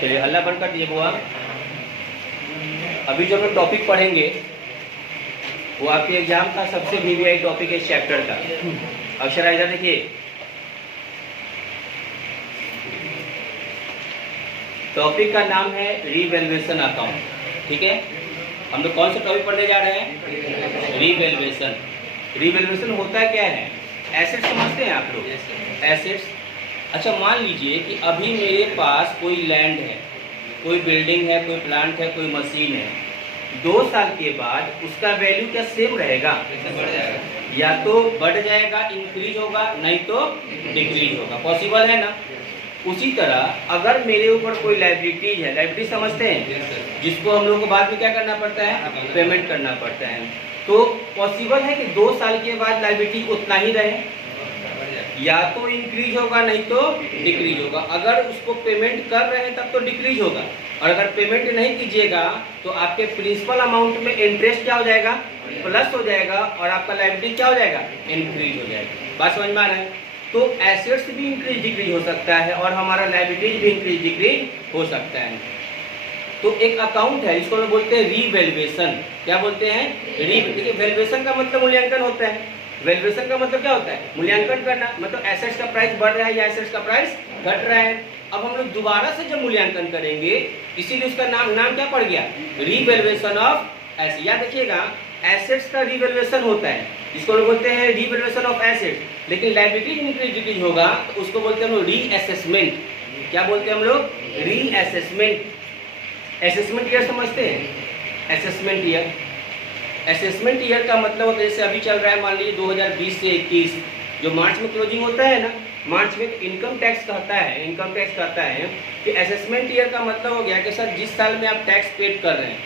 चलिए हल्ला बंद कर दिए बुआ। अभी जो हम टॉपिक पढ़ेंगे वो आपके एग्जाम का सबसे वीवीआई टॉपिक है इस चैप्टर का। अक्षर इधर देखिए, टॉपिक का नाम है रीवैल्यूएशन अकाउंट। ठीक है, हम लोग कौन सा टॉपिक पढ़ने जा रहे हैं? रीवैल्यूएशन। रीवैल्यूएशन होता क्या है? एसेट समझते हैं आप लोग? एसेट्स। अच्छा, मान लीजिए कि अभी मेरे पास कोई लैंड है, कोई बिल्डिंग है, कोई प्लांट है, कोई मशीन है। 2 साल के बाद उसका वैल्यू क्या सेम रहेगा? बढ़ जाएगा, या तो बढ़ जाएगा, इंक्रीज होगा, नहीं तो डिक्रीज होगा। पॉसिबल है ना? उसी तरह अगर मेरे ऊपर कोई लायबिलिटीज है, लायबिलिटी समझते हैं, जिसको हम लोग को बाद में क्या करना पड़ता है? पेमेंट करना पड़ता है। तो पॉसिबल है कि 2 साल के बाद लायबिलिटी उतना ही रहे, या तो इंक्रीज होगा, नहीं तो डिक्रीज होगा। अगर उसको पेमेंट कर रहे हैं तब तो डिक्रीज होगा, और अगर पेमेंट नहीं कीजिएगा तो आपके प्रिंसिपल अमाउंट में इंटरेस्ट क्या हो जाएगा? प्लस हो जाएगा, और आपका लायबिलिटी क्या हो जाएगा? इंक्रीज हो जाएगा। बात समझ में आ रहा है? तो एसेट्स भी इंक्रीज डिक्रीज हो सकता है, और हमारा लायबिलिटीज भी इंक्रीज डिक्रीज हो सकता है। तो एक अकाउंट है, इसको हम बोलते हैं रीवैल्यूएशन। क्या बोलते हैं? देखिए, वैल्यूएशन का मतलब मूल्यांकन होता है। वैल्यूएशन का मतलब क्या होता है? मूल्यांकन करना। मतलब एसेट्स का प्राइस बढ़ रहा है या एसेट्स का प्राइस घट रहा है। अब हम लोग दोबारा से जब मूल्यांकन करेंगे, इसीलिए उसका नाम क्या पड़ गया? Revaluation of asset. याद रखिएगा, एसेट्स का रीवैल्यूएशन होता है, इसको लोग बोलते हैं रीवैल्यूएशन ऑफ एसेट। लेकिन लायबिलिटी इंक्रीज डिक्रीज होगा तो उसको बोलते हैं हम लोग रीअसेसमेंट। क्या बोलते हैं हम लोग? रीअसेसमेंट। असेसमेंट ईयर समझते हैं? असेसमेंट ईयर, असेसमेंट ईयर का मतलब होता है, जैसे अभी चल रहा है, मान लीजिए 2020 से 21, जो मार्च में क्लोजिंग होता है ना, मार्च में इनकम टैक्स कहता है, इनकम टैक्स कहता है कि असेसमेंट ईयर का मतलब हो गया कि सर जिस साल में आप टैक्स पेड कर रहे हैं,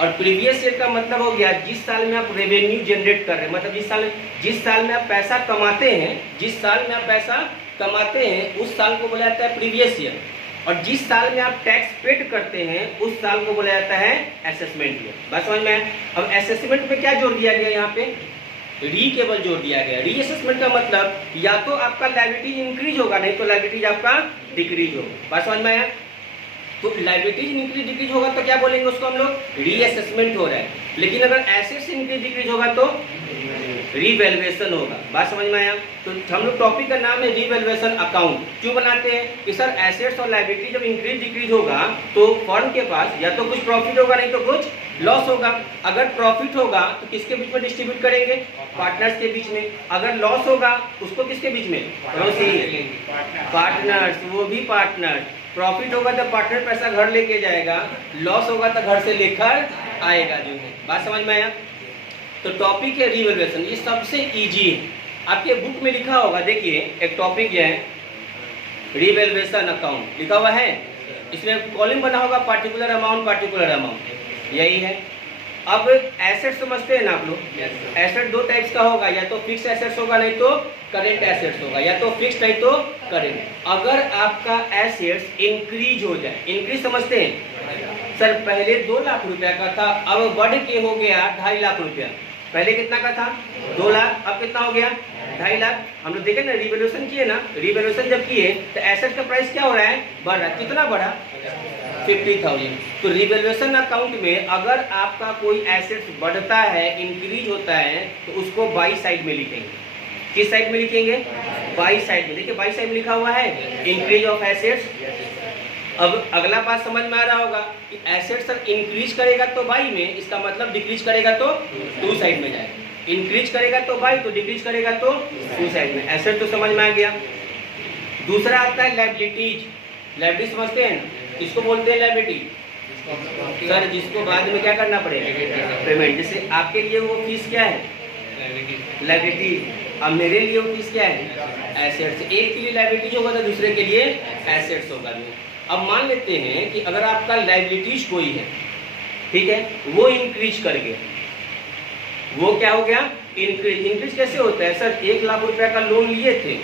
और प्रीवियस ईयर का मतलब हो गया जिस साल में आप रेवेन्यू जनरेट कर रहे हैं। मतलब जिस साल में आप पैसा कमाते हैं, जिस साल में आप पैसा कमाते हैं उस साल को बोला जाता है प्रीवियस ईयर, और जिस साल में आप टैक्स पेड करते हैं उस साल को बोला जाता है असेसमेंट ईयर। बात समझ में आए? अब असेसमेंट में क्या जोड़ दिया गया? यहाँ पे री केवल जोड़ दिया गया। रीअसेसमेंट का मतलब या तो आपका लायबिलिटी इंक्रीज होगा, नहीं तो लायबिलिटी आपका डिक्रीज होगा। बात समझ में आया? तो लायबिलिटी इंक्रीज डिक्रीज होगा तो क्या बोलेंगे उसको हम लोग? रीअसेसमेंट हो रहा है। लेकिन अगर एसेट्स इंक्रीज डिक्रीज होगा तो रीवैल्यूएशन होगा। बात समझ में आया? तो हम लोग टॉपिक का नाम है रीवैल्यूएशन अकाउंट। क्यों बनाते हैं? कि सर एसेट्स और लायबिलिटी जब इंक्रीज डिक्रीज होगा तो फर्म के पास या तो कुछ प्रॉफिट होगा, नहीं तो कुछ लॉस होगा। अगर प्रॉफिट होगा तो किसके बीच में डिस्ट्रीब्यूट करेंगे? पार्टनर्स के बीच में। अगर लॉस होगा उसको किसके बीच में? पार्टनर्स, वो भी पार्टनर्स। प्रॉफिट होगा तो पार्टनर पैसा घर लेके जाएगा, लॉस होगा तो घर से लेकर आएगा जो है। बात समझ में आया? तो टॉपिक है रीवैल्यूएशन, ये सबसे इजी है। आपके बुक में लिखा होगा, देखिए एक टॉपिक है रीवैल्यूएशन अकाउंट, लिखा हुआ है। इसमें कॉलम बना होगा पार्टिकुलर अमाउंट, पार्टिकुलर अमाउंट, यही है। अब एसेट समझते हैं ना आप लोग? एसेट 2 टाइप्स का होगा, या तो फिक्स एसेट्स होगा, नहीं तो करेंट एसेट्स होगा, या तो फिक्स नहीं तो करेंट। अगर आपका एसेट्स इंक्रीज हो जाए, इंक्रीज समझते हैं सर? पहले 2 लाख रुपया का था, अब बढ़ के हो गया 2.5 लाख रुपया। पहले कितना का था? 2 लाख, अब कितना हो गया? 2.5 लाख। हम लोग देखे ना, रिवैल्यूएशन किए ना, रिवैल्यूएशन जब किए तो एसेट का प्राइस क्या हो रहा है? बढ़ रहा है। कितना बढ़ा? 50,000। तो रिवैल्यूएशन अकाउंट में अगर आपका कोई एसेट बढ़ता है, इंक्रीज होता है, तो उसको बाई साइड में लिखेंगे। किस साइड में लिखेंगे? बाई साइड में। देखिए बाई साइड में लिखा हुआ है इंक्रीज ऑफ एसेट्स। अब अगला बात समझ में आ रहा होगा कि एसेट्स सर इंक्रीज करेगा तो बाई में, इसका मतलब डिक्रीज करेगा तो 2 साइड में जाएगा। इंक्रीज करेगा तो बाई, तो डिक्रीज करेगा तो 2 साइड में। एसेट तो समझ में आ गया। दूसरा आता है लायबिलिटीज। लायबिलिटी समझते हैं? इसको बोलते हैं लायबिलिटी सर जिसको बाद में क्या करना पड़ेगा? पेमेंट। जैसे आपके लिए वो फीस क्या है? लायबिलिटी। अब मेरे लिए वो फीस क्या है? एसेट्स। एक के लिए लायबिलिटीज होगा तो दूसरे के लिए एसेट्स होगा। अब मान लेते हैं कि अगर आपका लायबिलिटीज कोई है, ठीक है, वो इंक्रीज कर गया, वो क्या हो गया? इंक्रीज। इंक्रीज कैसे होता है? सर 1 लाख रुपया का लोन लिए थे,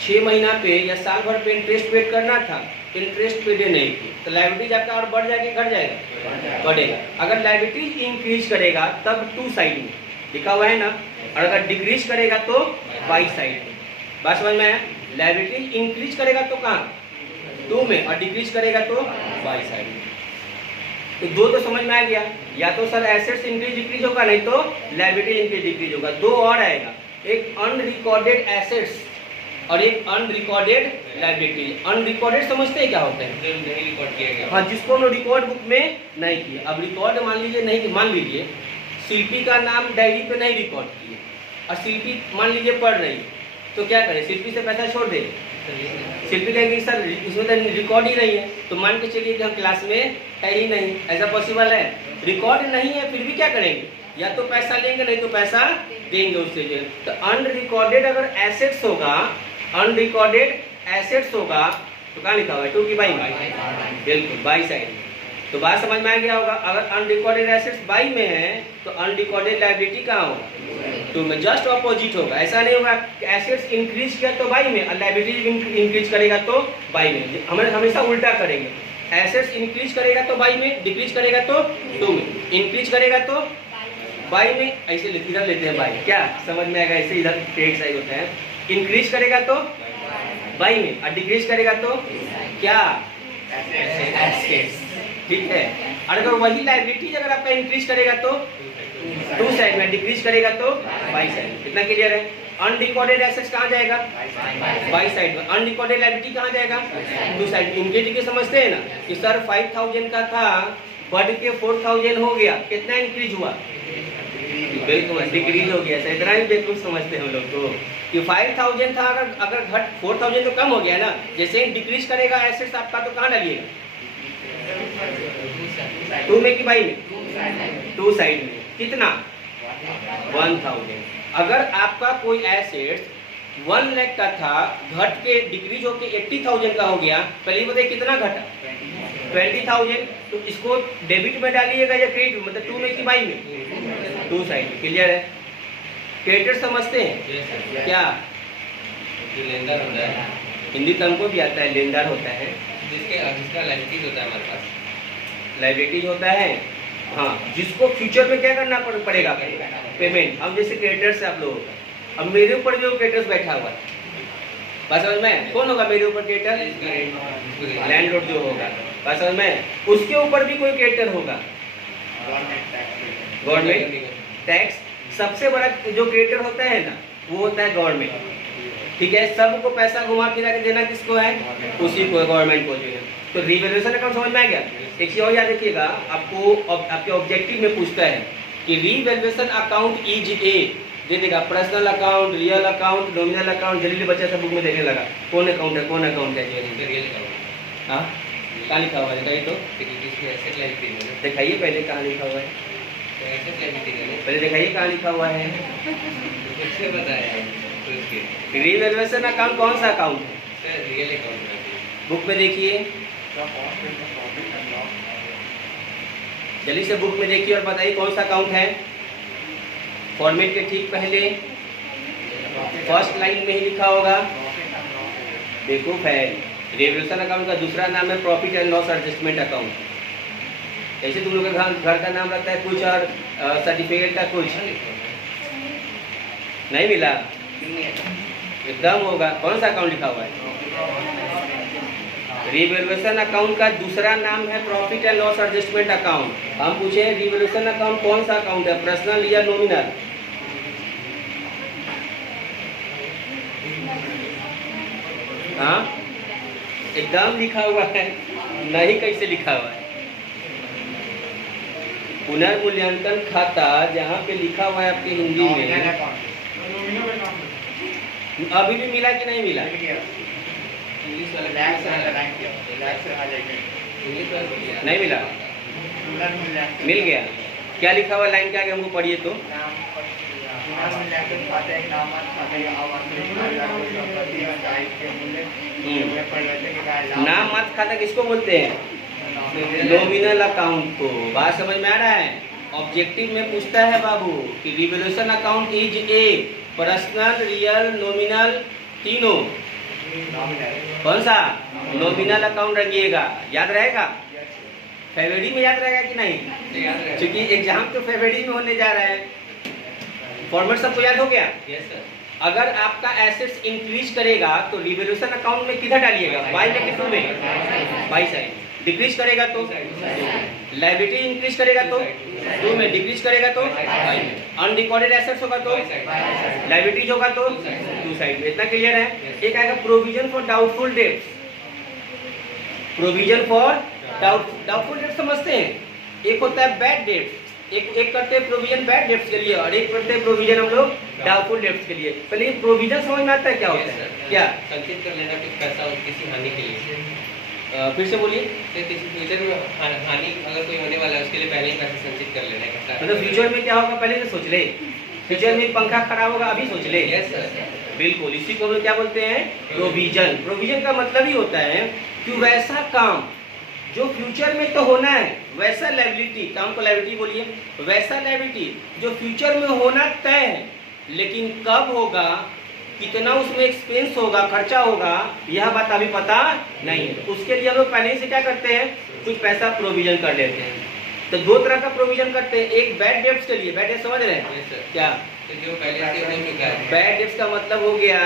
6 महीना पे या साल भर पे इंटरेस्ट पेड करना था, इंटरेस्ट पेड नहीं की, तो लायबिलिटीज आपका और बढ़ जाएगा, घट जाएगा? बढ़ेगा। अगर लायबिलिटीज इंक्रीज करेगा तब 2 साइड में लिखा हुआ है ना, और अगर डिक्रीज करेगा तो बाई साइड में। बात समझ में आया? लायबिलिटी इंक्रीज करेगा तो कहाँ? टू में, और डिक्रीज करेगा तो बाई साइड में। तो दो तो समझ में आ गया, या तो सर एसेट्स इंक्रीज डिक्रीज होगा, नहीं तो लायबिलिटी इंक्रीज डिक्रीज होगा। दो और आएगा, एक अनरिकॉर्डेड एसेट्स और एक अनरिकॉर्डेड लायबिलिटी। अनरिकॉर्डेड समझते हैं क्या होता है? नहीं रिकॉर्ड किया गया, हाँ, जिसको हम रिकॉर्ड बुक में नहीं किया। अब रिकॉर्ड मान लीजिए नहीं, मान लीजिए शिल्पी का नाम डायरी पे नहीं रिकॉर्ड किए और शिल्पी मान लीजिए पढ़ रही, तो क्या करे? शिल्पी से पैसा छोड़ दे? शिल्पी कहेगी सर इसमें तो रिकॉर्ड ही नहीं है, तो मान के चलिए कि हम क्लास में है ही नहीं, ऐसा पॉसिबल है? रिकॉर्ड नहीं है फिर भी क्या करेंगे? या तो पैसा लेंगे नहीं तो पैसा देंगे उससे। तो अनरिकॉर्डेड अगर एसेट्स होगा, अनरिकॉर्डेड एसेट्स होगा तो कहाँ लिखा हुआ है? टू की बाई में, बिल्कुल बाई साइड में। तो बात समझ में आ गया होगा। अगर अनरिकॉर्डेड एसेट्स बाई में है तो अनरिकॉर्डेड लायबिलिटी कहाँ होगा? टू में। जस्ट ऑपोजिट होगा, ऐसा नहीं होगा एसेट्स इंक्रीज किया तो बाई में और लायबिलिटी इंक्रीज करेगा तो बाई में। हमें हमेशा उल्टा करेंगे, एसेट्स इंक्रीज करेगा तो बाई में, डिक्रीज करेगा तो टू में, इंक्रीज करेगा तो बाई में, ऐसे इधर लेते हैं बाई। क्या समझ में आएगा? ऐसे इधर एक साइड होता है, इंक्रीज करेगा तो बाई में और डिक्रीज करेगा तो क्या? एसेट्स, ठीक है। और अगर वही लायबिलिटी अगर आपका इंक्रीज करेगा तो टू साइड में, डिक्रीज करेगा तो बाई साइड। कितना क्लियर है? अनरिकॉर्डेड एसेट्स कहाँ जाएगा? बाई साइड में। अनरिकॉर्डेड लायबिलिटी कहाँ जाएगा? To side. इंक्रीज के समझते हैं ना कि सर 5000 का था बढ़ के 4000 हो गया, कितना इंक्रीज हुआ? बिल्कुल डिक्रीज हो गया। इतना ही बिल्कुल समझते हैं हम लोग को कि 5000 था, अगर घट 4000 तो कम हो गया ना। जैसे ही डिक्रीज करेगा एसेट्स आपका तो कहाँ डालिएगा? टू में कि बाई में? टू साइड में। कितना? 1000। अगर आपका कोई एसेट्स 1 लाख का था, घट के डिक्रीज होके 80,000 का हो गया, पहले बताइए कितना घटा? 20,000। तो इसको डेबिट में डालिएगा या क्रेडिट में? मतलब टू में कि बाई में? टू साइड में। क्लियर है? क्रेडिटर समझते हैं क्या? लेनदार होता है, हिंदी तो हमको भी आता है, लेनदार होता है जिसका लायबिलिटीज होता है हमारे पास, लायबिलिटीज होता है, हाँ, जिसको फ्यूचर में क्या करना पड़ेगा? पेमेंट। अब जैसे क्रेडिटर्स है आप लोगों का, अब मेरे ऊपर जो क्रेडिटर्स बैठा हुआ है, बात समझ में? कौन होगा मेरे ऊपर क्रेडिटर? लैंडलॉर्ड जो होगा, बात समझ में? उसके ऊपर भी कोई क्रेडिटर होगा, गवर्नमेंट टैक्स। सबसे बड़ा जो क्रेडिटर होता है ना वो होता है गवर्नमेंट, ठीक है। सबको पैसा घुमा फिरा के देना किसको है? उसी को, गवर्नमेंट को जो है। तो रिवैल्यूएशन अकाउंट समझ में आ गया? एक चीज और याद रखिएगा, आपको आपके ऑब्जेक्टिव में पूछता है कि रिवैल्यूएशन अकाउंट इज ए, दे देगा personal account, real account, nominal account. जल्दी बच्चा सब बुक में देखने लगा कौन अकाउंट है, कौन अकाउंट है? Real account. हाँ, कहाँ लिखा हुआ है? बताइए तो, दिखाइए पहले कहाँ लिखा हुआ है, पहले दिखाइए कहाँ लिखा हुआ है। रिवैल्यूएशन अकाउंट कौन सा अकाउंट है? Real account. बुक में देखिए, जल्दी से बुक में देखिए और बताइए कौन सा अकाउंट है। फॉर्मेट के ठीक पहले फर्स्ट लाइन में ही लिखा होगा, देखो फैल। रिवैल्यूएशन अकाउंट का दूसरा नाम है profit and loss adjustment account. ऐसे तुम लोग का घर का नाम रहता है कुछ और सर्टिफिकेट का कुछ नहीं मिला, एकदम होगा। कौन सा अकाउंट लिखा हुआ है? रिवैल्यूएशन अकाउंट का दूसरा नाम है profit and loss adjustment account. हम पूछे रिवैल्यूएशन अकाउंट कौन सा अकाउंट है, पर्सनल या नॉमिनल? हाँ, एकदम लिखा हुआ है, नहीं कैसे लिखा हुआ है? पुनर्मूल्यांकन खाता जहाँ पे लिखा हुआ है आपके हिंदी में, अभी भी मिला कि नहीं मिला? नहीं मिला, मिल गया। क्या लिखा हुआ लाइन, क्या आगे हमको पढ़िए तो। नाम मत खाता किसको बोलते हैं? नॉमिनल अकाउंट को। बात समझ में आ रहा है? ऑब्जेक्टिव में पूछता है बाबू कि revaluation account is a personal, real, nominal, तीनों। कौन सा? नॉमिनल अकाउंट रखिएगा, याद रहेगा? फरवरी में याद रहेगा कि नहीं? क्योंकि एग्जाम तो फरवरी में होने जा रहा है। फॉर्मेट सबको याद हो गया? Yes sir. अगर आपका एसेट्स इंक्रीज करेगा तो रिवैल्यूएशन अकाउंट में किधर डालिएगा, बाई में कि टू में, बाई साइड। डिक्रीज करेगा तो लायबिलिटी इंक्रीज करेगा तो टू में, डिक्रीज करेगा तो बाई में। अनरिकॉर्डेड एसेट्स होगा तो लायबिलिटीज होगा तो टू साइड में। इतना क्लियर है। एक आएगा provision for doubtful debts. Provision for doubtful debts समझते हैं, एक होता है बैड डेट्स, एक करते हैं प्रोविजन बैड डेट्स के लिए और एक करते हैं प्रोविजन हम लोग डाउटफुल डेट्स के लिए। पहले प्रोविजन समझ में आता है क्या होता है, क्या संचित कर लेना कुछ पैसा किसी हानि के लिए। फिर से बोलिए। किसी फ्यूचर में हानि अगर कोई होने वाला है उसके लिए पहले ही पैसा संचित कर लेना है। मतलब फ्यूचर में क्या होगा पहले से सोच ले। फ्यूचर में पंखा खराब होगा अभी सोच ले। यस सर, बिल्कुल, इसी को हम लोग क्या बोलते हैं, प्रोविजन। प्रोविजन का मतलब ही होता है कि वैसा काम जो फ्यूचर में तो होना है, वैसा लायबिलिटी, काम को लायबिलिटी बोलिए, वैसा लायबिलिटी जो फ्यूचर में होना तय है, लेकिन कब होगा, कितना उसमें एक्सपेंस होगा, खर्चा होगा, यह बात अभी पता नहीं है। उसके लिए हम लोग पहले से क्या करते हैं, कुछ पैसा प्रोविजन कर लेते हैं। तो दो तरह का प्रोविजन करते हैं, एक बैड डेट्स के लिए। बैड डेट्स समझ रहे हैं क्या, तो जो पहले से हो चुका है। बैड डेट्स का मतलब हो गया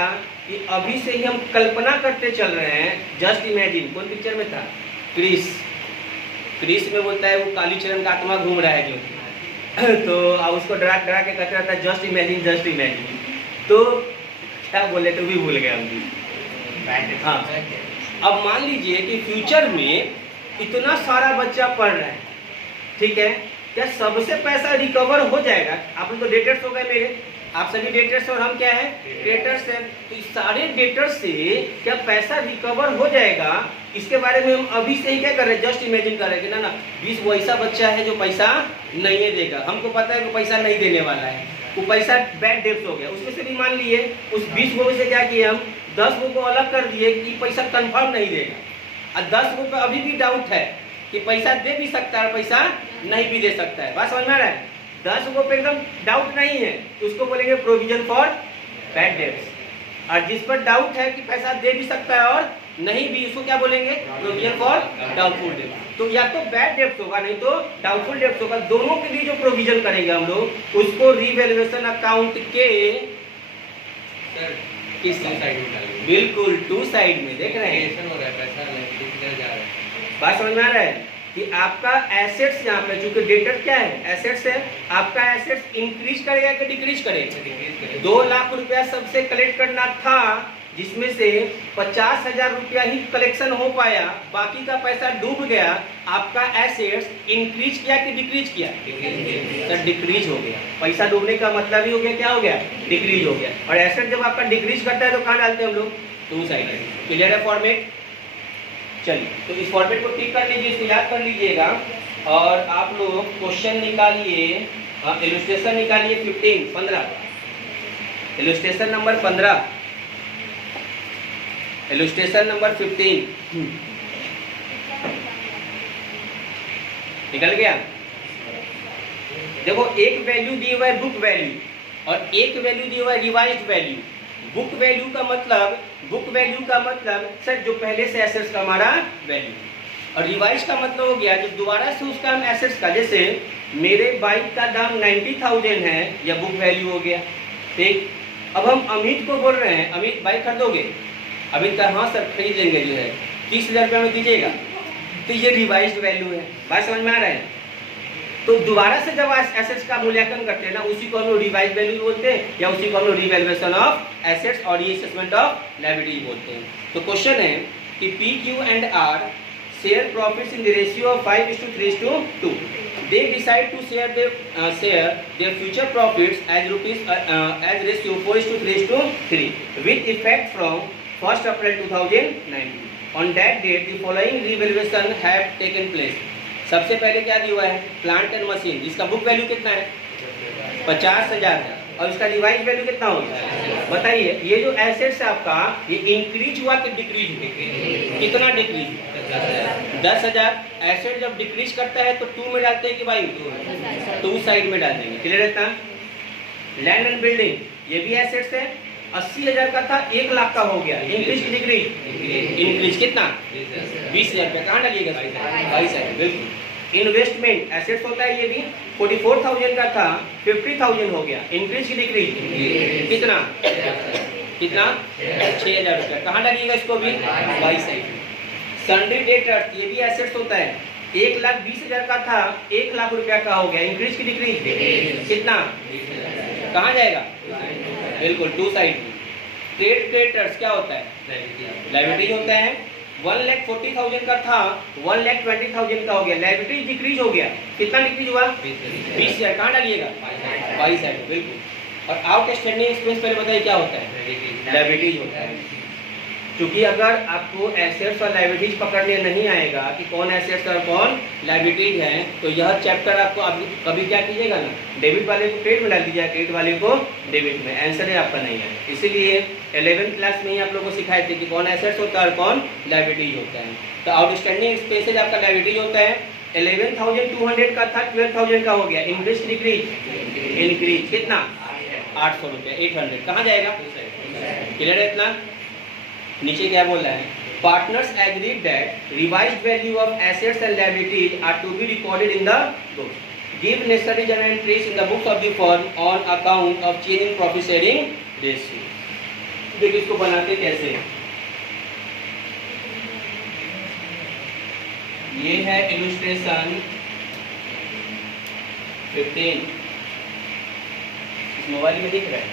कि अभी से ही हम कल्पना करते चल रहे हैं। जस्ट इमेजिन, कौन पिक्चर में था, क्रिस में बोलता है वो कालीचरण का आत्मा घूम रहा है जो तो अब उसको डरा डरा के कहता रहता है जस्ट इमेजिन, जस्ट इमेजिन। तो क्या बोले तो भी भूल गए हम भी। हाँ, अब मान लीजिए कि फ्यूचर में इतना सारा बच्चा पढ़ रहा है, ठीक है, क्या सबसे पैसा रिकवर हो जाएगा? आप लोग तो डेटर्स हो गए मेरे, आप सभी डेटर्स और हम क्या है, डेटर्स हैं। तो इस सारे डेटर्स से क्या पैसा रिकवर हो जाएगा, इसके बारे में हम अभी से ही क्या कर रहे हैं, जस्ट इमेजिन कर रहे हैं कि ना 20 वो ऐसा बच्चा है जो पैसा नहीं देगा, हमको पता है कि पैसा नहीं देने वाला है, वो पैसा बैड डेट्स हो गया। उसमें से भी मान लिए उस 20 गो से क्या किए हम, 10 गो को अलग कर दिए कि पैसा कंफर्म नहीं देगा, और 10 गो पे अभी भी डाउट है कि पैसा दे भी सकता है, पैसा नहीं भी दे सकता है। बात समझ में आ रहा है? 10 गो पे एकदम डाउट नहीं है तो उसको बोलेंगे प्रोविजन फॉर बैड डेट्स, और जिस पर डाउट है कि पैसा दे भी सकता है और नहीं भी, उसको क्या बोलेंगे, प्रोविजन फॉर डाउटफुल डेट्स। तो या तो बैड डेट्स होगा नहीं तो डाउटफुल डेट्स होगा। दोनों के लिए जो प्रोविजन करेंगे हम लोग उसको रिवैल्यूएशन अकाउंट के किस साइड में डालेंगे? बिल्कुल टू साइड में। देख रहे हैं हो रहा है, पैसा किधर जा रहा है। बात समझ में आ रहा है कि आपका एसेट्स यहाँ पे, चूंकि डेटर क्या है, एसेट्स है, आपका एसेट्स इंक्रीज करेगा कि डिक्रीज करेगा? 2 लाख रुपया सबसे कलेक्ट करना था, जिसमें से 50,000 रुपया ही कलेक्शन हो पाया, बाकी का पैसा डूब गया। आपका एसेट्स इंक्रीज किया कि डिक्रीज किया? सर डिक्रीज हो गया। पैसा डूबने का मतलब ही हो गया, क्या हो गया, डिक्रीज हो गया। और एसेट जब आपका डिक्रीज करता है तो कहाँ डालते हैं हम लोग, टू साइड। क्लियर है फॉर्मेट? चलिए, तो इस फॉर्मेट को टिक कर लीजिए, इसको याद कर लीजिएगा। और आप लोग क्वेश्चन निकालिए, इलस्ट्रेशन निकालिए 15 इलस्ट्रेशन नंबर 15, इलस्ट्रेशन नंबर 15 निकल गया। देखो, एक वैल्यू दी हुआ है बुक वैल्यू और एक वैल्यू दी हुआ है रिवाइज्ड वैल्यू। बुक वैल्यू का मतलब सर जो पहले से एसेट्स का हमारा वैल्यू, और रिवाइज का मतलब हो गया जो दोबारा से उसका हम एसेट्स का, जैसे मेरे बाइक का दाम 90,000 है, यह बुक वैल्यू हो गया, ठीक। अब हम अमित को बोल रहे हैं, अमित बाइक खरीदोगे? अमित का हाँ सर खरीद लेंगे, जो है 30,000 रुपये में दीजिएगा, तो ये रिवाइज्ड वैल्यू है। बात समझ में आ रहा है? तो दोबारा से जब एसेट्स का मूल्यांकन करते हैं ना, उसी को हम लोग रिवाइज वैल्यू बोलते हैं, या उसी को हम लोग रिवैल्यूएशन ऑफ एसेट्स और रीअसेसमेंट ऑफ लायबिलिटी बोलते हैं। तो क्वेश्चन है कि P Q and R share profits in the ratio of 5:3:2। They decide to share their future profits as ratio 4:3:3 with effect from 1 April 2019। On that date the following revaluation have taken place. सबसे पहले क्या दिया हुआ है, plant and machine, जिसका book value कितना है, 50,000 है, और इसका रिवाइज वैल्यू कितना होगा, बताइए। ये जो एसेट्स है आपका, ये इंक्रीज हुआ कि डिक्रीज हुआ? कितना डिक्रीज? 10,000। एसेट जब डिक्रीज करता है तो 2 में डालते हैं कि भाई 2 साइड में डाल देंगे। क्लियर रहता है? लैंड एंड बिल्डिंग, ये भी एसेट्स है, 80,000 का था, 1 लाख का हो गया, इंक्रीज की डिक्रीज? इंक्रीज। कितना? 20,000 रुपये। कहाँ डालिएगा? 22,000। बिल्कुल। इन्वेस्टमेंट एसेट्स होता है, ये भी 44,000 का था 50,000 हो गया। इंक्रीज की डिक्रीज कितना कितना 6,000 रुपया। कहाँ डालिएगा इसको भी बाई साइड। सन्ड्री डेटर्स ये भी एसेट्स होता है, 1,20,000 का था 1,00,000 रुपया का हो गया। इंक्रीज की डिक्रीज कितना, कहाँ जाएगा, बिल्कुल टू साइड। ट्रेड क्रेडिटर्स क्या होता है, लायबिलिटी होता है। 1,40,000 का था 1,20,000 का हो गया। लायबिलिटी डिक्रीज हो गया, कितना डिक्रीज हुआ 20,000। कहाँ डालिएगा बाई साइड, बिल्कुल। और आउटस्टैंडिंग एक्सपेंस पहले बताइए क्या होता है, लायबिलिटीज होता है। क्योंकि अगर आपको एसेट्स और लायबिलिटीज पकड़ने नहीं आएगा कि कौन एसेट्स और कौन लायबिलिटीज है, तो यह चैप्टर आपको अभी कभी क्या कीजिएगा ना, डेबिट वाले को क्रेडिट में डाल दीजिएगा, क्रेडिट वाले को डेबिट में। आंसर है आपका नहीं है। इसीलिए 11th क्लास में ही आप लोगों को सिखाए थे कि कौन एसेट्स होता है और कौन लायबिलिटीज होता है। तो आउटस्टैंडिंग एक्सपेंसेज आपका लायबिलिटीज होता है। 11,200 का था 12,000 का हो गया। इंक्रीज डिक्रीज, इंक्रीज कितना 800 रुपया 800। कहाँ जाएगा, क्लियर है इतना। नीचे क्या बोल रहा है, partners agreed that revised value of assets and liabilities are to be recorded in the books. Give necessary journal entries in the books of the firm on account of change in profit sharing ratio. देखिए इसको बनाते कैसे, ये है illustration 15, इस mobile में दिख रहा है।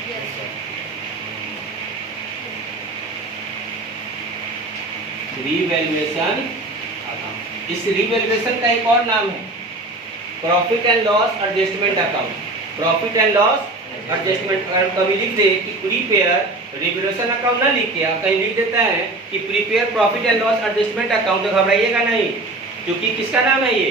रीवैल्यूएशन अकाउंट, इस रीवैल्यूएशन का एक और नाम है profit and loss adjustment account. Profit and loss adjustment, अगर कभी लिख दे कि प्रीपेयर रीवैल्यूएशन अकाउंट ना लिख के कहीं लिख देता है कि prepare profit and loss adjustment account, तो घबराइएगा नहीं, क्योंकि किसका नाम है ये,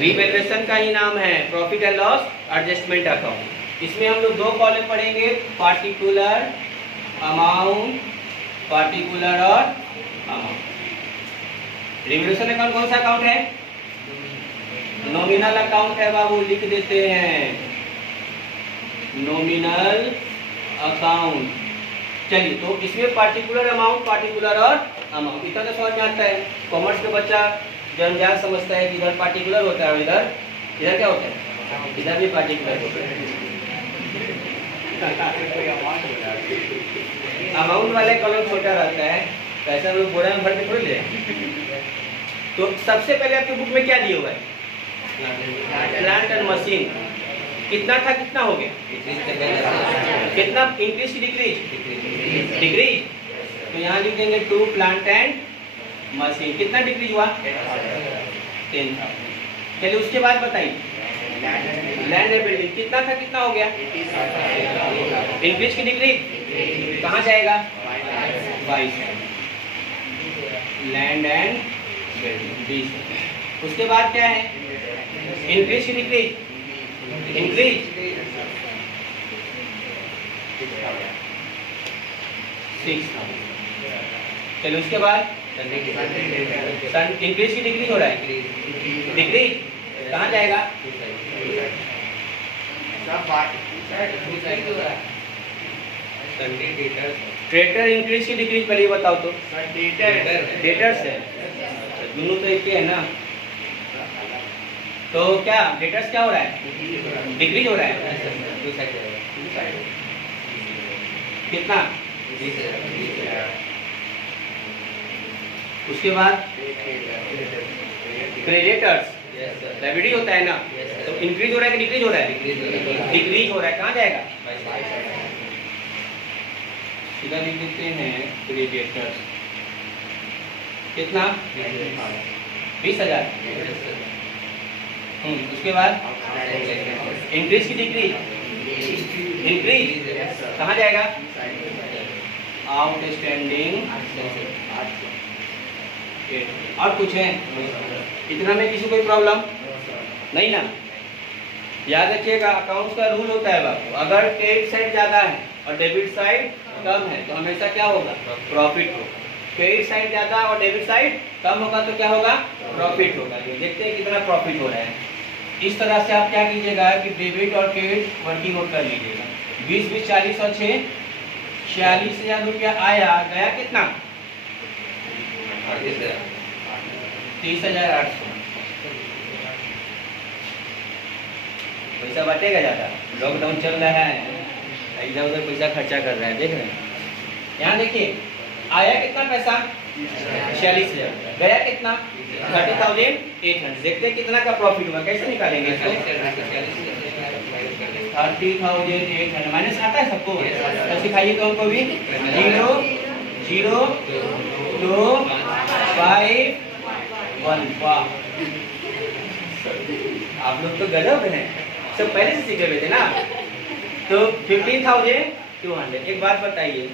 रीवैल्यूएशन का ही नाम है, profit and loss adjustment account. इसमें हम लोग दो कॉलम पढ़ेंगे, पार्टिकुलर अमाउंट, पार्टिकुलर और अमाउंट। रिवैल्यूएशन अकाउंट कौन सा अकाउंट है, नॉमिनल अकाउंट है बाबू, लिख देते हैं नॉमिनल अकाउंट। चलिए तो इसमें पार्टिकुलर अमाउंट, पार्टिकुलर और अमाउंट, इतना तो समझ में आता है। कॉमर्स का बच्चा जब समझता है कि इधर पार्टिकुलर होता है, इधर इधर क्या होता है, इधर भी पार्टिकुलर होता है। अमाउंट वाले कॉलम छोटा रहता है, पैसा हम लोग बोरा में भर के थोड़ी ले। तो सबसे पहले आपके बुक में क्या दिया हुआ है, प्लांट एंड मशीन। कितना था कितना हो गया, कितना इंक्रीज की डिक्रीज, डिक्रीज। तो यहाँ लिख देंगे टू प्लांट एंड मशीन। कितना डिक्रीज हुआ 10,000। चलिए उसके बाद बताइए लैंड एंड बिल्डिंग, कितना था कितना हो गया, इंक्रीज की डिक्रीज, कहाँ जाएगा 22। Land and building 20। उसके बाद क्या है, इंक्रीज की डिक्रीज, इंक्रीज 6,000। चलिए उसके बाद इंक्रीज की डिक्रीज हो रहा है, डिक्रीज कहाँ जाएगा, ट्रेडर इंक्रीज की डिक्रीज पहले बताओ तो, डेटर्स है, दोनों तो एक ही है ना। तो क्या डेटर्स क्या हो रहा है, डिक्रीज हो रहा है, कितना। उसके बाद क्रेडिटर्स लायबिलिटी होता है ना, तो इंक्रीज हो रहा है कि डिक्रीज हो रहा है, डिक्रीज हो रहा है, कहाँ जाएगा, इधर लिख देते हैं क्रेडिटर्स। कितना 20,000। उसके बाद इंक्रीज की डिक्रीज, इंक्रीज कहाँ जाएगा, आउटस्टैंडिंग। और कुछ है, इतना में किसी कोई प्रॉब्लम नहीं ना। याद रखिएगा अकाउंट्स का रूल होता है बाबू, अगर क्रेडिट साइड ज़्यादा है और डेबिट साइड कम है तो हमेशा क्या होगा, प्रॉफिट होगा। क्रेडिट साइड ज़्यादा और डेबिट साइड कम होगा तो क्या होगा, प्रॉफिट होगा। देखते हैं कितना प्रॉफिट हो रहा है। इस तरह से आप क्या कीजिएगा कि डेबिट और क्रेडिट वर्किंग नोट कर लीजिएगा। 20 20 40 और 6 46,000 रुपया आया, गया कितना 30,800। पैसा बांटेगा ज़्यादा, लॉकडाउन चल रहा है, इधर उधर पैसा खर्चा कर रहा है, देख रहे हैं। यहाँ देखिए आया कितना पैसा 46,000, गया कितना 30,800। देखते हैं कितना का प्रॉफिट हुआ, कैसे निकालेंगे इसको। 30,800 माइनस आता है सबको, तो सिखाइए तो हमको भी। 0 0 2 5 1। वाह, आप लोग तो गजब हैं, सब पहले से सीखे हुए थे ना। तो 15,200। एक बात बताइए,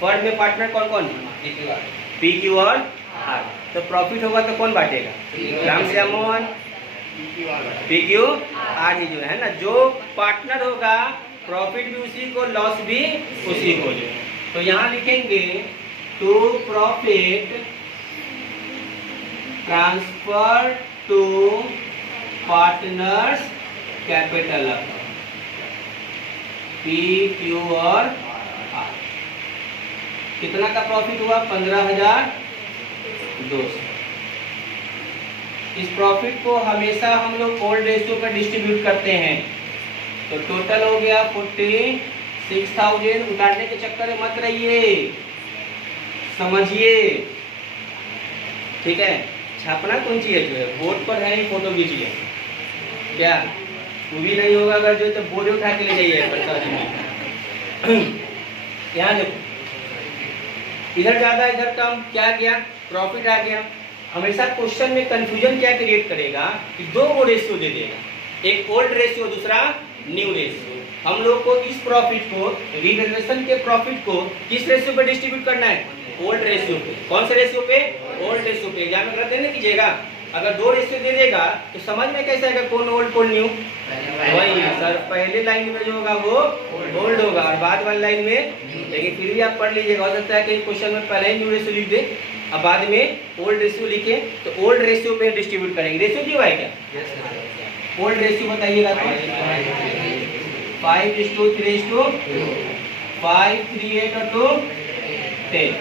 फर्म में पार्टनर कौन कौन है? पी क्यू और आर। तो प्रॉफिट होगा तो कौन बांटेगा? Ram Shyam Mohan, P Q R ही जो है ना। जो पार्टनर होगा प्रॉफिट भी उसी को, लॉस भी उसी को। जो तो यहाँ लिखेंगे to profit transfer to partners capital account, P Q और आर। कितना का प्रॉफिट हुआ? 15,200। इस प्रॉफिट को हमेशा हम लोग ओल्ड रेशियो पर डिस्ट्रीब्यूट करते हैं। तो टोटल हो गया 46,000। उतारने के चक्कर में मत रहिए, समझिए, ठीक है। छापना कौन सी है? जो है बोर्ड पर है, फोटो खींचिए। क्या वो भी नहीं होगा? अगर जो तो बोर्ड उठा के ले जाइए बच्चा जी में। यहाँ देखो, इधर ज्यादा इधर कम, क्या गया? प्रॉफिट आ गया। हमेशा क्वेश्चन में कंफ्यूजन क्या क्रिएट करेगा कि दो वो रेशियो दे देगा, एक ओल्ड रेशियो, दूसरा न्यू रेशियो। हम लोग को इस प्रॉफिट को, रिवैल्यूएशन के प्रॉफिट को किस रेशियो पे डिस्ट्रीब्यूट करना है? ओल्ड रेशियो पे। कौन से रेशियो पे? ओल्ड रेशियो पे। एग्जाम में गलत नहीं कीजिएगा। अगर दो रेशियो दे देगा तो समझ में कैसे आएगा कौन ओल्ड कौन न्यू? वही सर, पहले लाइन में जो होगा वो ओल्ड होगा और बाद वाली लाइन में, लेकिन फिर भी आप पढ़ लीजिएगा। हो सकता है कि क्वेश्चन में पहले ही न्यू रेशियो लिख दे, अब बाद में ओल्ड रेशियो लिखे, तो ओल्ड रेशियो पे डिस्ट्रीब्यूट करेंगे। रेशियो क्यों है क्या? ओल्ड रेशियो बताइएगा तो 5:3:2, 5 3 8 और 2 10।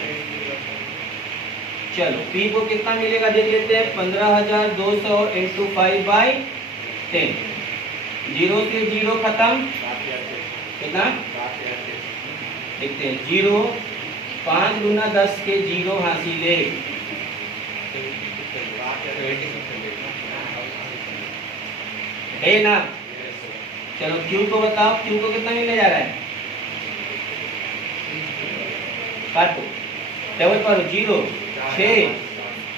चलो पी को कितना मिलेगा देख लेते हैं। 15,200 इंटू 5/10। 0 से 0 खत्म, कितना देखते हैं? 0। 5 गुना 10 के 0 हासिले, है ना। चलो क्यू को बताओ, क्यू को कितना मिलने जा रहा है? काटो, टेबल पर 0 6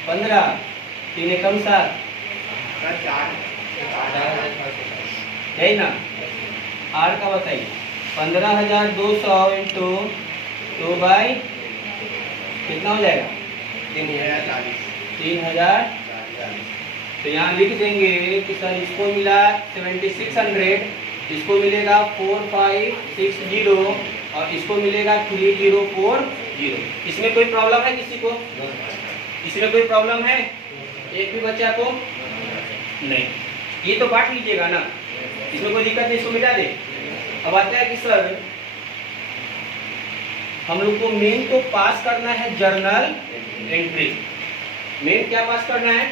15 3 एकम 7 है ना। आर का बताइए। 15,200 इंटू 2/, कितना हो जाएगा? 3,000। तो यहाँ लिख देंगे कि सर इसको मिला 7600, इसको मिलेगा 4560 और इसको मिलेगा 3040। इसमें कोई प्रॉब्लम है किसी को? इसमें कोई प्रॉब्लम है? एक भी बच्चा को नहीं। ये तो बांट लीजिएगा ना, इसमें कोई दिक्कत नहीं, इसको मिटा दे। अब आता है कि सर हम लोग को मेन को पास करना है जर्नल एंट्री। मेन क्या पास करना है?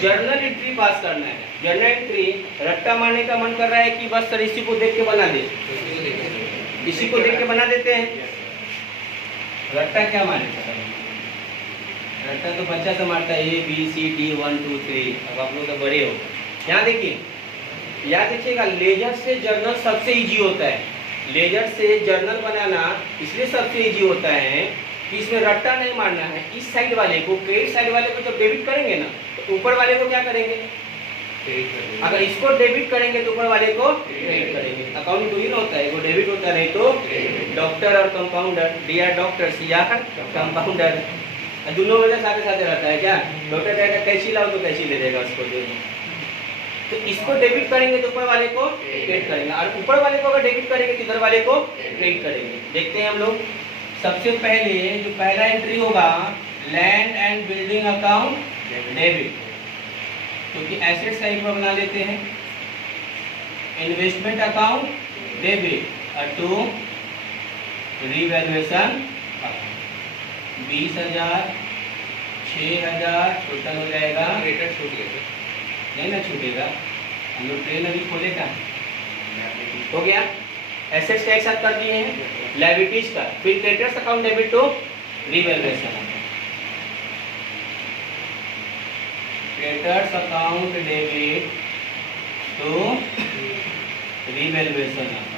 जर्नल एंट्री पास करना है। जर्नल एंट्री रट्टा मारने का मन कर रहा है कि बस सर इसी को देख के बना दे, इसी को देख के बना देते हैं। रट्टा क्या मारेगा? रट्टा तो बच्चा तो मारता है ABCD 1 2 3। अब आप लोग तो बड़े हो। यहाँ देखिए, याद रखिएगा, लेजर से जर्नल सबसे इजी होता है। लेजर से जर्नल बनाना इसलिए सबसे इजी होता है कि इसमें रट्टा नहीं मारना है। इस साइड वाले को, क्रेडिट साइड वाले को जब डेबिट करेंगे ना, तो ऊपर वाले को क्या करेंगे? अगर इसको डेबिट करेंगे तो ऊपर वाले को क्रेडिट करेंगे। अकाउंट तो ही ना होता है, वो डेबिट होता नहीं तो डॉक्टर और कंपाउंडर, डियर डॉक्टर या कंपाउंडर, दोनों में साथ साथ रहता है। क्या डॉक्टर कहेगा कैसी लाओ तो कैसी ले देगा उसको जो। तो इसको डेबिट करेंगे तो ऊपर वाले को क्रेडिट करेंगे, और ऊपर वाले को अगर डेबिट करेंगे तो इधर वाले को क्रेडिट करेंगे। देखते हैं हम लोग। सबसे पहले जो पहला एंट्री होगा land and building account debit, क्योंकि एसेट साइड पर बना लेते हैं। इन्वेस्टमेंट अकाउंट डेबिट और टू रिवैल्यूएशन 20,000 6,000 टोटल हो जाएगा। रेटेड छूट गया नहीं ना छूटेगा, हम लोग ट्रेन अभी खोलेगा। हो गया, एसेट्स का एक साथ कर दिए हैं, लायबिलिटीज का, फिर creditors account debit to revaluation account, creditors account debit to revaluation account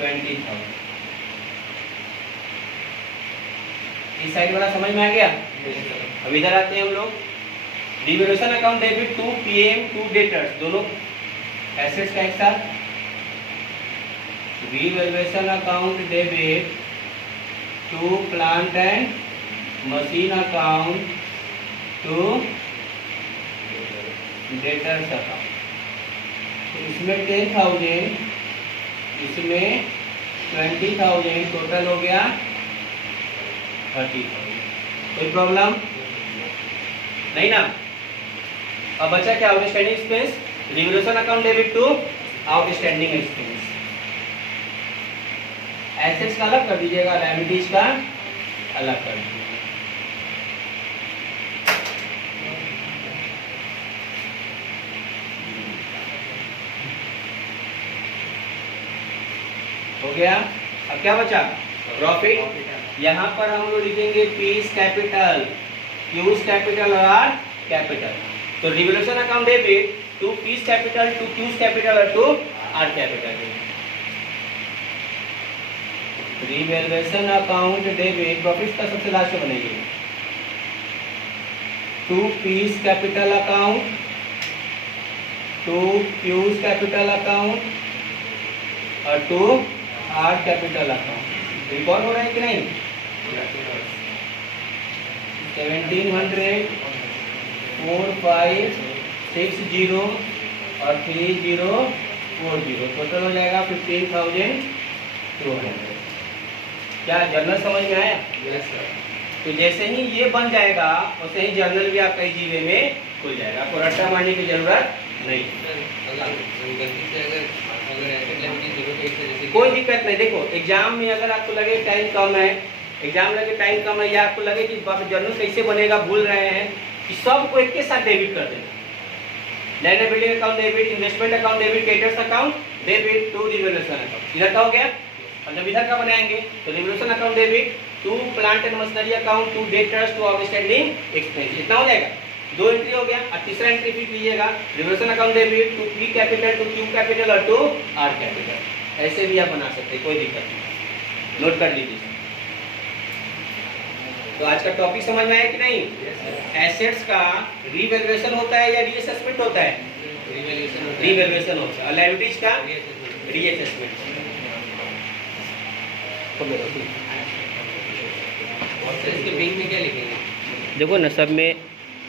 20,000। इस साइड वाला समझ में आ गया। अब इधर आते हैं हम लोग, revaluation account debit to PM to debtors, दोनों एसेट्स का एक साथ, revaluation account debit to plant and machine account to debtors account. इसमें 10,000, इसमें 20,000, टोटल हो गया 30,000। कोई प्रॉब्लम नहीं ना। अब बचा क्या, outstanding expense, revaluation account debit to outstanding expense. Assets का अलग कर दीजिएगा, लायबिलिटीज का अलग कर दीजिएगा। हो गया। अब क्या बचा, प्रॉफिट। यहाँ पर हम लोग लिखेंगे पीस कैपिटल, क्यूज कैपिटल और आर कैपिटल। तो revaluation account debit to P's capital to Q's capital और to R capital. Revaluation account debit profit का सबसे लास्ट में बनेगी, to P's capital account to Q's capital account और to R capital account. Record हो रहा है कि नहीं? 1700, 4560 और 3040, टोटल हो जाएगा 15,200। क्या जर्नल समझ में आया? Yes sir. तो जैसे ही ये बन जाएगा वैसे ही जर्नल भी आपका इजी वे में खुल जाएगा, आपको रट्टा मारने की जरूरत नहीं। कोई दिक्कत नहीं। देखो एग्जाम में अगर आपको लगे टाइम कम है, एग्जाम लगे टाइम कम है, या आपको लगे कि जर्नल कैसे बनेगा भूल रहे हैं, कि सबको एक के साथ डेबिट कर देना। Land and building account debit, investment account debit, creditors account debit to revaluation account. इधर का हो गया। और जब इधर का बनाएंगे तो revaluation account debit to plant and machinery account to debtors to outstanding expense. इतना हो जाएगा, 2 एंट्री हो गया। और तीसरा एंट्री फिर लीजिएगा, revaluation account debit to P capital to Q capital और टू आर कैपिटल। ऐसे भी आप बना सकते हैं, कोई दिक्कत नहीं, नोट कर लीजिए। तो आज का टॉपिक समझ में आया कि नहीं? एसेट्स का रिवैल्यूएशन होता है या रीअसेसमेंट होता है? रिवैल्यूएशन होता है। और लायबिलिटीज का रीअसेसमेंट। इसके बिल में क्या लिखेंगे? देखो न, सब में